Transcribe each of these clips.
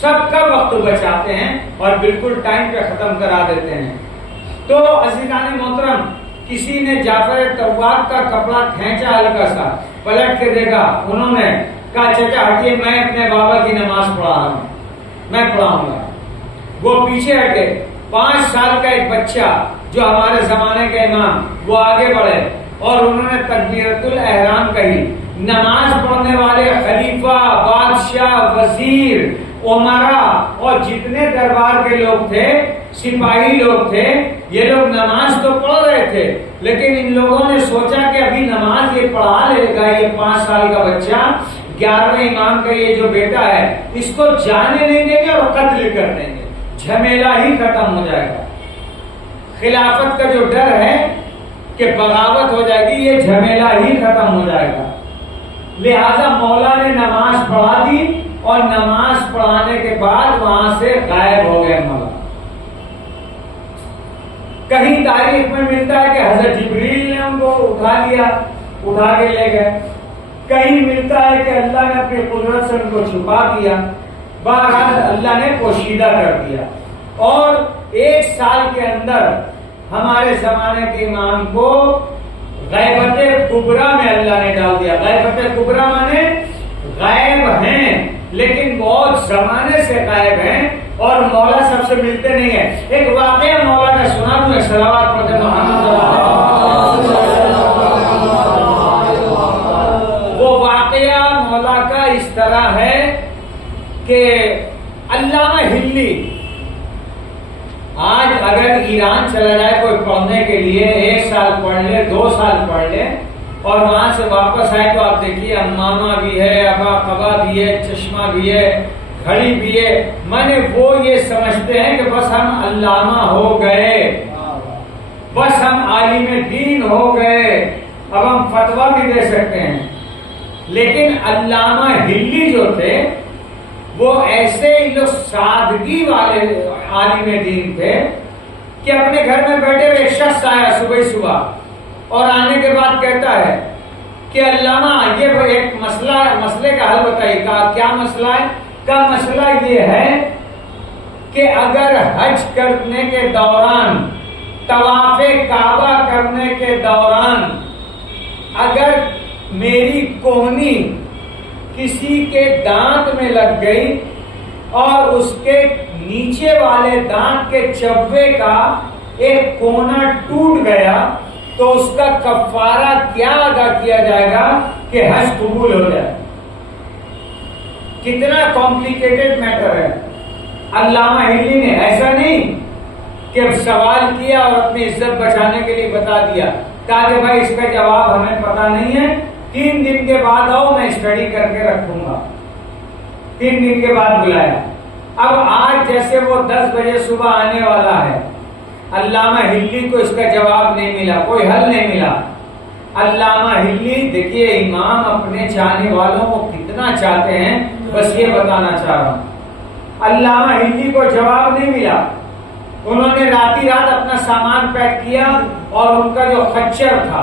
سب کا وقت بچاتے ہیں اور بالکل ٹائم پہ ختم کرا دیتے ہیں. تو عزیزان محترم، کسی نے جعفر طواب کا کپڑا کھینچا ہلکا سا، پلٹ کے دیکھا، انہوں نے کہا چچا ہٹیے، میں اپنے بابا کی نماز پڑھا رہا ہوں، میں پڑھاؤں گا. وہ پیچھے ہٹے. 5 سال کا ایک بچہ جو ہمارے زمانے کے امام، وہ آگے بڑھے اور انہوں نے تکبیرۃ الاحرام کہی. نماز پڑھنے والے خلیفہ، بادشاہ، وزیر، عمرا اور جتنے دربار کے لوگ تھے، سپاہی لوگ تھے، یہ لوگ نماز تو پڑھ رہے تھے، لیکن ان لوگوں نے سوچا کہ ابھی نماز یہ پڑھا لے گا یہ 5 سال کا بچہ، 11ویں امام کا یہ جو بیٹا ہے، اس کو جانے نہیں دیں گے اور قتل کر دیں گے، جھمیلا ہی ختم ہو جائے گا. خلافت کا جو ڈر ہے کہ بغاوت ہو جائے گی، یہ جھمیلا ہی ختم ہو جائے گا. لہذا مولا نے نماز پڑھا دی اور نماز پڑھانے کے بعد وہاں سے غائب ہو گئے مولا. کہیں تاریخ میں ملتا ہے کہ حضرت جبریل نے ان کو اٹھا لیا، اٹھا کے لے گئے. کہیں ملتا ہے کہ اللہ نے اپنی قدرت سے ان کو چھپا دیا. بہرحال اللہ نے پوشیدہ کر دیا اور 1 سال کے اندر ہمارے زمانے کے امام کو غیبت کبریٰ میں اللہ نے ڈال دیا. غیبت کبریٰ مانے غائب ہیں لیکن بہت زمانے سے غائب ہیں اور مولا سب سے ملتے نہیں ہیں. ایک واقعہ مولا کا سنا دوں، صلوات پڑھتے محمد. وہ واقعہ مولا کا اس طرح ہے کہ علامہ ہلی آج اگر ایران چلا جائے کوئی پڑھنے کے لیے، 1 سال پڑھ لے، 2 سال پڑھ لے اور وہاں سے واپس آئے تو آپ دیکھیے امامہ بھی ہے، ابا قبا بھی ہے، چشمہ بھی ہے، گھڑی بھی ہے. مانے وہ یہ سمجھتے ہیں کہ بس ہم علامہ ہو گئے، بس ہم عالم دین ہو گئے، اب ہم فتویٰ بھی دے سکتے ہیں. لیکن علامہ ہلی جو تھے وہ ایسے لوگ سادگی والے عالم دین تھے کہ اپنے گھر میں بیٹھے ہوئے ایک شخص آیا صبح اور آنے کے بعد کہتا ہے کہ علامہ یہ ایک مسئلے کا حل بتائیے. کیا مسئلہ ہے؟ کا مسئلہ یہ ہے کہ اگر حج کرنے کے دوران، طواف کعبہ کرنے کے دوران اگر میری کوہنی کسی کے دانت میں لگ گئی اور اس کے نیچے والے دانت کے چوے کا ایک کونا ٹوٹ گیا تو اس کا کفارہ کیا ادا کیا جائے گا کہ حج قبول ہو جائے. کتنا کمپلیکیٹڈ میٹر ہے. علامہ ہلی نے ایسا نہیں کہ سوال کیا اور اپنی عزت بچانے کے لیے بتا دیا، کہا کہ بھائی اس کا جواب ہمیں پتا نہیں ہے، 3 دن کے بعد آؤ میں اسٹڈی کر کے رکھوں گا. 3 دن کے بعد بلایا. اب آج جیسے وہ 10 بجے صبح آنے والا ہے، علامہ ہلی کو اس کا جواب نہیں ملا، کوئی حل نہیں ملا. علامہ ہلی دیکھیے امام اپنے چاہنے والوں کو کتنا چاہتے ہیں، بس یہ بتانا چاہ رہا ہوں. علامہ ہلی کو جواب نہیں ملا. انہوں نے رات اپنا سامان پیک کیا اور ان کا جو خچر تھا،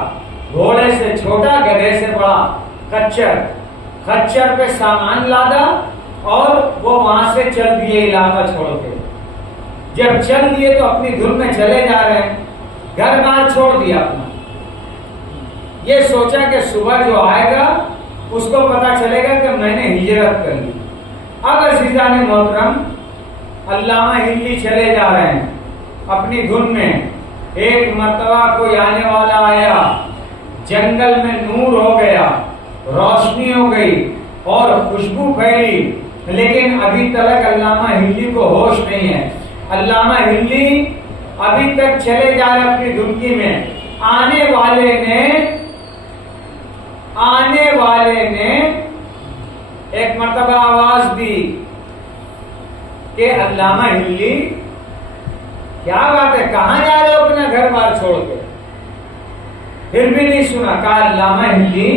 گھوڑے سے چھوٹا گدھے سے بڑا خچر پہ سامان لادا اور وہ وہاں سے چل دیے علاقہ چھوڑ کے. جب چل دیے تو اپنی دھن میں چلے جا رہے ہیں، گھر بار چھوڑ دیا اپنا. یہ سوچا کہ صبح جو آئے گا اس کو پتا چلے گا کہ میں نے ہجرت کر لی. اب عزیزان محترم، علامہ ہلی چلے جا رہے ہیں اپنی دھن میں. ایک مرتبہ کوئی آنے والا آیا، جنگل میں نور ہو گیا، روشنی ہو گئی اور خوشبو پھیلی، لیکن ابھی تک علامہ ہلی کو ہوش نہیں ہے. علامہ ہلی ابھی تک چلے جا رہے اپنی دھنکی میں. آنے والے نے ایک مرتبہ آواز دی کہ علامہ ہلی کیا بات ہے، کہاں جا رہے ہو اپنا گھر بار چھوڑ کے؟ پھر بھی نہیں سنا. کہا علامہ ہلی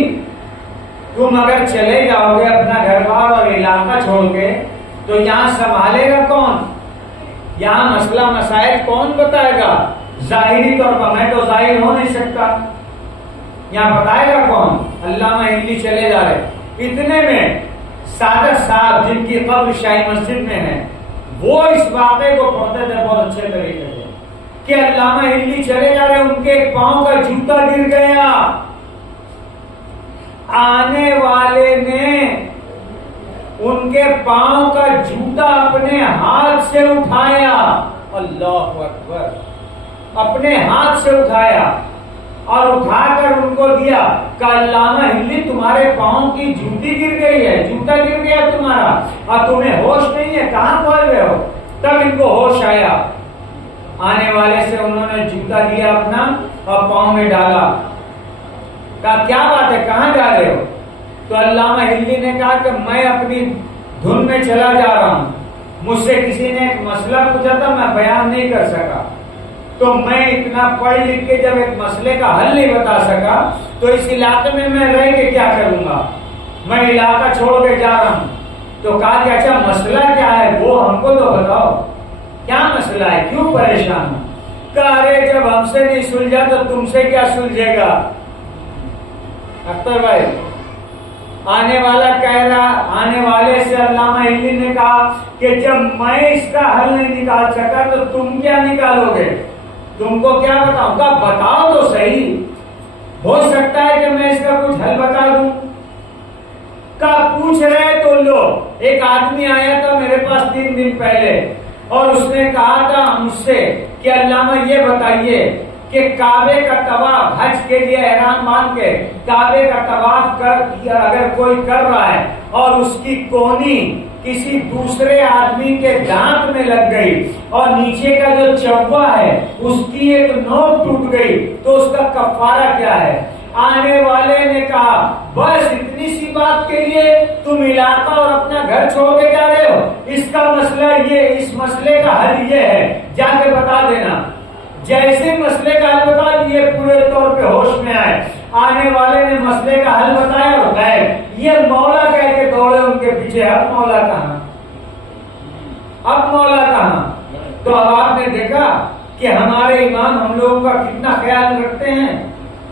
تم اگر چلے جاؤ گے اپنا گھر بار اور علاقہ چھوڑ کے تو یہاں سنبھالے گا کون؟ یہاں مسئلہ مسائل کون بتائے گا؟ ظاہری طور پر میں تو ظاہر ہو نہیں سکتا، یہاں بتائے گا کون؟ علامہ ہلی چلے جا رہے. اتنے میں صادق صاحب جن کی قبر شاہی مسجد میں ہے، وہ اس واقعے کو پڑھتے تھے بہت اچھے طریقے سے کہ علامہ ہلی چلے جا رہے، ان کے پاؤں کا جوتا گر گیا، آنے والے نے ان کے پاؤں کا جوتا اپنے ہاتھ سے اٹھایا، اللہ اکبر، اپنے ہاتھ سے اٹھایا اور اٹھا کر ان کو دیا کہ علامہ ہلی تمہارے پاؤں کی جوتی گر گئی ہے، جوتا گر گیا تمہارا اور تمہیں ہوش نہیں ہے، کہاں کھول رہے ہو؟ تب ان کو ہوش آیا، آنے والے سے انہوں نے جوتا دیا اپنا اور پاؤں میں ڈالا، کہا کیا بات ہے، کہاں جا رہے ہو؟ تو علامہ ہلی نے کہا کہ میں اپنی دھن میں چلا جا رہا ہوں، مجھ سے کسی نے ایک مسئلہ پوچھا تھا، میں بیان نہیں کر سکا، تو میں اتنا پڑھ لکھ کے جب ایک مسئلے کا حل نہیں بتا سکا تو اس علاقے میں رہ کے کیا کروں گا، میں علاقہ چھوڑ کے جا رہا ہوں۔ تو کہا کہ اچھا مسئلہ کیا ہے وہ ہم کو تو بتاؤ، کیا مسئلہ ہے، کیوں پریشان ہو؟ کہا ارے جب ہم سے نہیں سلجھا تو تم سے کیا سلجھے گا؟ اختر بھائی آنے والا کہہ رہا، آنے والے سے علامہ ہلی نے کہا کہ جب میں اس کا حل نہیں نکال سکا تو تم کیا نکالو گے، تم کو کیا بتاؤں گا، بتاؤ تو صحیح، ہو سکتا ہے کہ میں اس کا کچھ حل بتا دوں۔ کا پوچھ رہے تو لو، ایک آدمی آیا تھا میرے پاس 3 دن پہلے اور اس نے کہا تھا مجھ سے کہ علامہ یہ بتائیے کہ کعبے کا طواف حج کے لیے احرام باندھ کے کعبے کا طواف اگر کوئی کر رہا ہے اور اس کی کونی کسی دوسرے آدمی کے دانت میں لگ گئی اور نیچے کا جو چوا ہے اس کی ایک نوک ٹوٹ گئی تو اس کا کفارہ کیا ہے؟ آنے والے نے کہا بس اتنی سی بات کے لیے تم علاقہ اور اپنا گھر چھوڑ کے جا رہے ہو، اس کا مسئلہ یہ، اس مسئلے کا حل یہ ہے، جا کے بتا دینا۔ جیسے مسئلے کا حل بتا دیے پورے طور پہ ہوش میں آئے، آنے والے نے مسئلے کا حل بتایا اور گئے، یہ مولا کہہ کے دوڑے ان کے پیچھے، اب مولا کہاں، اب مولا کہاں؟ تو اب آپ نے دیکھا کہ ہمارے امام ہم لوگوں کا کتنا خیال رکھتے ہیں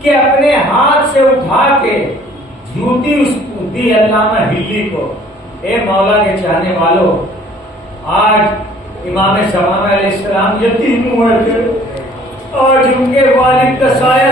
کہ اپنے ہاتھ سے اٹھا کے جوتی اس دی علامہ ہلی کو۔ اے مولا کے چاہنے والوں، آج امام زمانہ علیہ السلام یتیم ہوئے تھے، آج ان کے والد کا سایہ